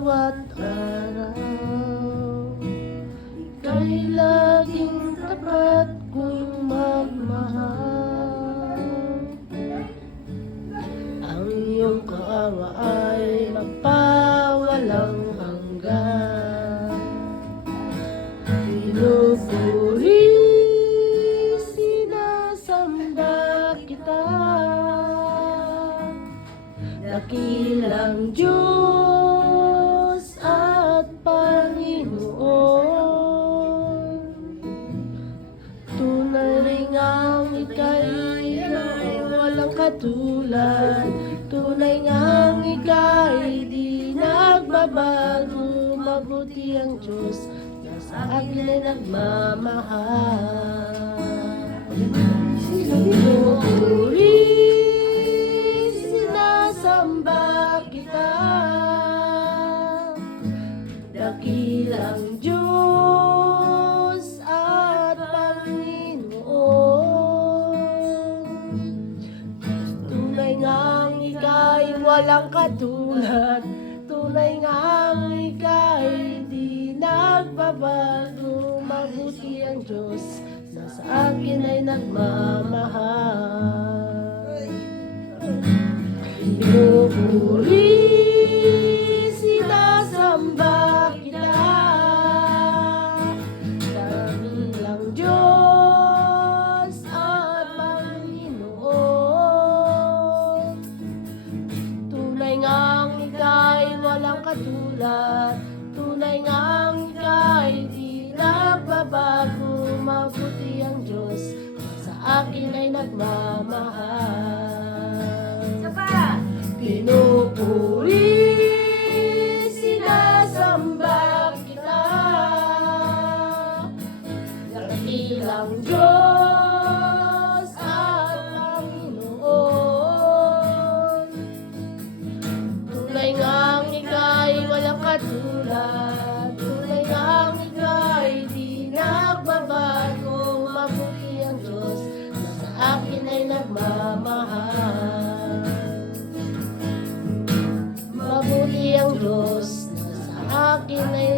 bawat araw. Ika'y laging tapat kong magmahal. Ang iyong kaawa ay magpawalang hanggan. Pinupuri, sinasamba kita, dakilang Diyos at Panginoon. Tunay ngang ika'y walang katulad, tunay ngang ika'y di nagbabago. Mabuti ang Diyos na sa akin ay nagmamahal. Pinupuri, sinasamba kita, dakilang Diyos at Panginoon. Tunay ngang ika'y walang katulad, tunay ngang ika'y di nagbabago. Mabuti ang Diyos na sa akin ay nagmamahal. Pinupuri, sinasamba kita, dakilang Diyos at Panginoon. Tunay ngang ika'y walang katulad, tunay ngang ika'y di nagbabago. Mabuti ang Diyos na sa akin ay nagmamahal. Pinupuri, sinasamba kita, dakilang Diyos at Panginoon. Tunay ngang ika'y walang katulad, tunay ngang ika'y di nagbabago. Mabuti ang Diyos na sa akin ay nagmamahal. Mabuti ang Diyos na sa akin ay